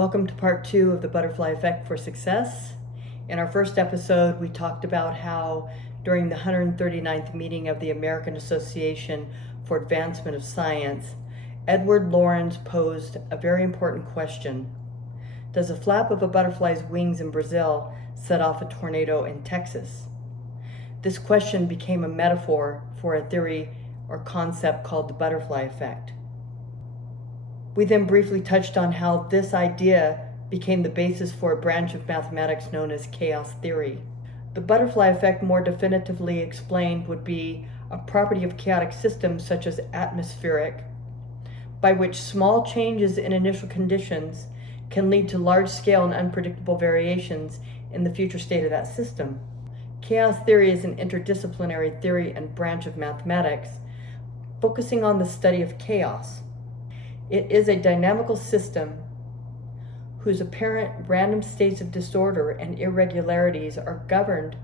Welcome to part 2 of the Butterfly Effect for Success. In our first episode, we talked about how during the 139th meeting of the American Association for Advancement of Science, Edward Lorenz posed a very important question. Does a flap of a butterfly's wings in Brazil set off a tornado in Texas? This question became a metaphor for a theory or concept called the butterfly effect. We then briefly touched on how this idea became the basis for a branch of mathematics known as chaos theory. The butterfly effect, more definitively explained, would be a property of chaotic systems such as atmospheric, by which small changes in initial conditions can lead to large-scale and unpredictable variations in the future state of that system. Chaos theory is an interdisciplinary theory and branch of mathematics, focusing on the study of chaos. It is a dynamical system whose apparent random states of disorder and irregularities are governed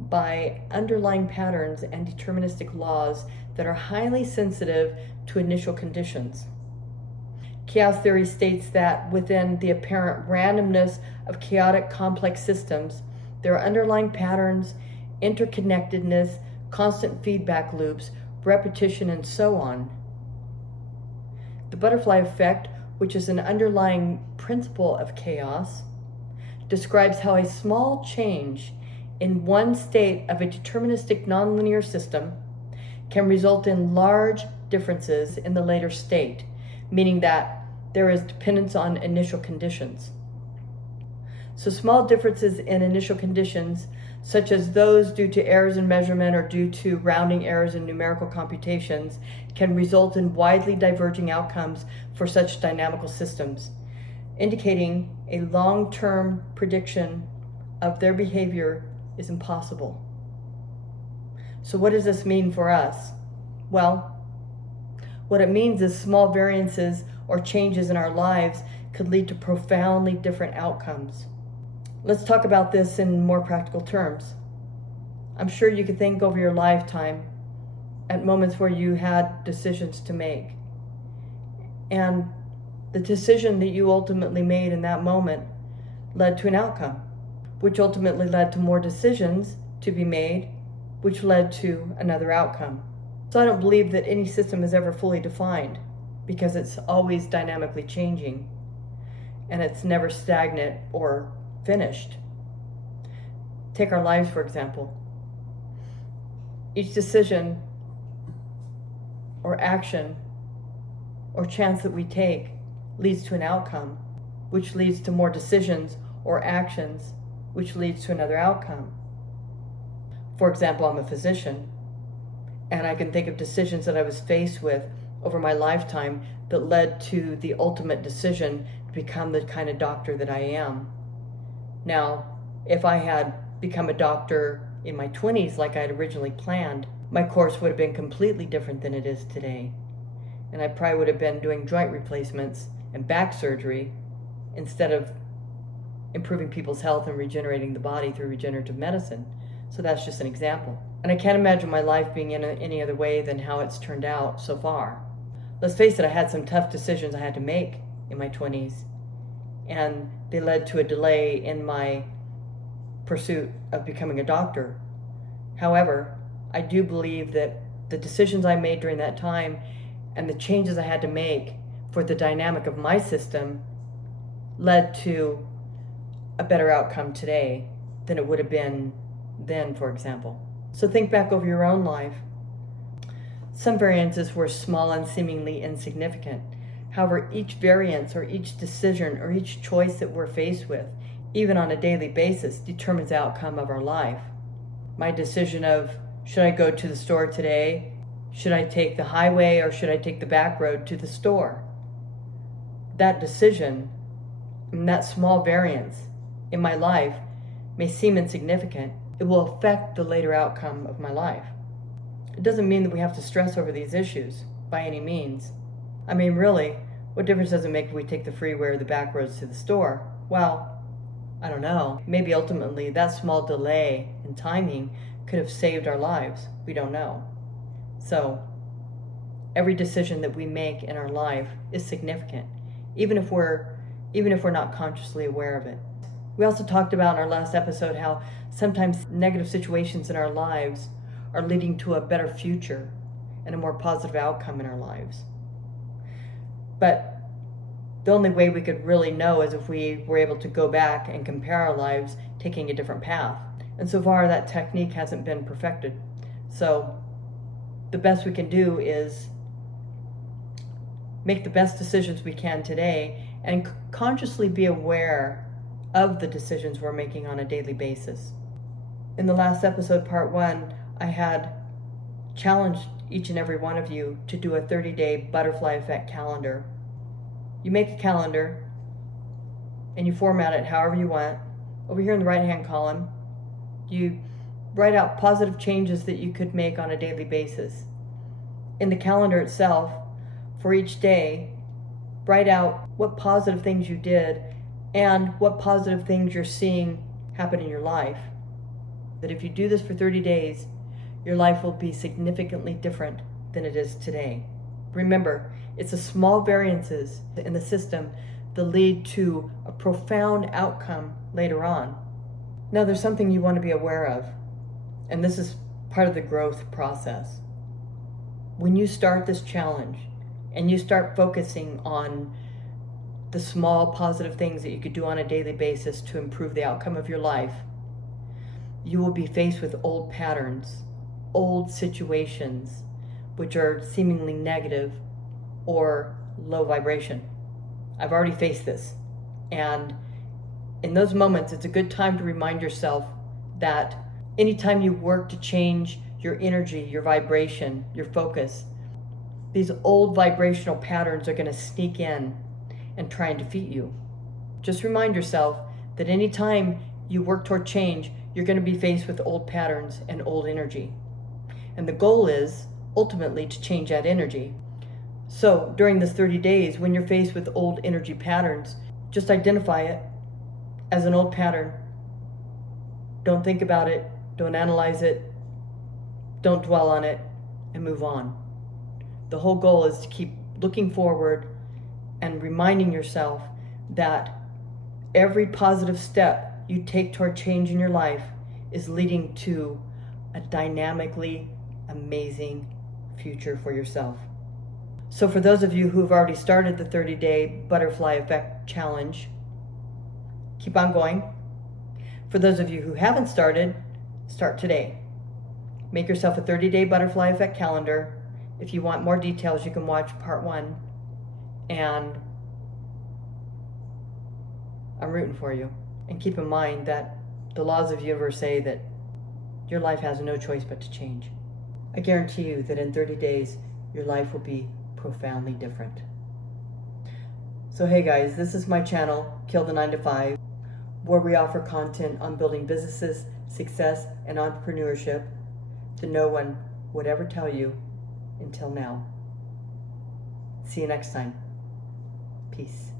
by underlying patterns and deterministic laws that are highly sensitive to initial conditions. Chaos theory states that within the apparent randomness of chaotic complex systems, there are underlying patterns, interconnectedness, constant feedback loops, repetition, and so on. The butterfly effect, which is an underlying principle of chaos, describes how a small change in one state of a deterministic nonlinear system can result in large differences in the later state, meaning that there is dependence on initial conditions. So small differences in initial conditions, such as those due to errors in measurement or due to rounding errors in numerical computations, can result in widely diverging outcomes for such dynamical systems, indicating a long-term prediction of their behavior is impossible. So what does this mean for us? Well, what it means is small variances or changes in our lives could lead to profoundly different outcomes. Let's talk about this in more practical terms. I'm sure you could think over your lifetime at moments where you had decisions to make. And the decision that you ultimately made in that moment led to an outcome, which ultimately led to more decisions to be made, which led to another outcome. So I don't believe that any system is ever fully defined, because it's always dynamically changing and it's never stagnant or finished. Take our lives, for example. Each decision or action or chance that we take leads to an outcome, which leads to more decisions or actions, which leads to another outcome. For example, I'm a physician, and I can think of decisions that I was faced with over my lifetime that led to the ultimate decision to become the kind of doctor that I am. Now, if I had become a doctor in my 20s like I had originally planned, my course would have been completely different than it is today. And I probably would have been doing joint replacements and back surgery instead of improving people's health and regenerating the body through regenerative medicine. So that's just an example. And I can't imagine my life being in any other way than how it's turned out so far. Let's face it, I had some tough decisions I had to make in my 20s, and they led to a delay in my pursuit of becoming a doctor. However, I do believe that the decisions I made during that time and the changes I had to make for the dynamic of my system led to a better outcome today than it would have been then, for example. So think back over your own life. Some variances were small and seemingly insignificant. However, each variance or each decision or each choice that we're faced with, even on a daily basis, determines the outcome of our life. My decision of, should I go to the store today? Should I take the highway or should I take the back road to the store? That decision and that small variance in my life may seem insignificant. It will affect the later outcome of my life. It doesn't mean that we have to stress over these issues by any means. I mean, really, what difference does it make if we take the freeway or the back roads to the store? Well, I don't know. Maybe ultimately that small delay in timing could have saved our lives. We don't know. So, every decision that we make in our life is significant. Even if we're even if we're not consciously aware of it. We also talked about in our last episode how sometimes negative situations in our lives are leading to a better future and a more positive outcome in our lives. But the only way we could really know is if we were able to go back and compare our lives taking a different path. And so far that technique hasn't been perfected. So the best we can do is make the best decisions we can today and consciously be aware of the decisions we're making on a daily basis. In the last episode, part 1, I had challenged each and every one of you to do a 30-day butterfly effect calendar. You make a calendar and you format it however you want. Over here in the right-hand column, you write out positive changes that you could make on a daily basis. In the calendar itself, for each day, write out what positive things you did and what positive things you're seeing happen in your life. That if you do this for 30 days, your life will be significantly different than it is today. Remember, it's the small variances in the system that lead to a profound outcome later on. Now, there's something you want to be aware of, and this is part of the growth process. When you start this challenge and you start focusing on the small positive things that you could do on a daily basis to improve the outcome of your life, you will be faced with old patterns, old situations, which are seemingly negative or low vibration. I've already faced this. And in those moments, it's a good time to remind yourself that anytime you work to change your energy, your vibration, your focus, these old vibrational patterns are going to sneak in and try and defeat you. Just remind yourself that anytime you work toward change, you're going to be faced with old patterns and old energy. And the goal is ultimately to change that energy. So during this 30 days, when you're faced with old energy patterns, just identify it as an old pattern. Don't think about it. Don't analyze it. Don't dwell on it, and move on. The whole goal is to keep looking forward and reminding yourself that every positive step you take toward change in your life is leading to a dynamically amazing future for yourself. So for those of you who've already started the 30-day Butterfly Effect Challenge, keep on going. For those of you who haven't started, start today. Make yourself a 30-day Butterfly Effect calendar. If you want more details, you can watch part 1. And I'm rooting for you. And keep in mind that the laws of the universe say that your life has no choice but to change. I guarantee you that in 30 days, your life will be profoundly different. So hey guys, this is my channel, Kill the 9 to 5, where we offer content on building businesses, success, and entrepreneurship that no one would ever tell you until now. See you next time. Peace.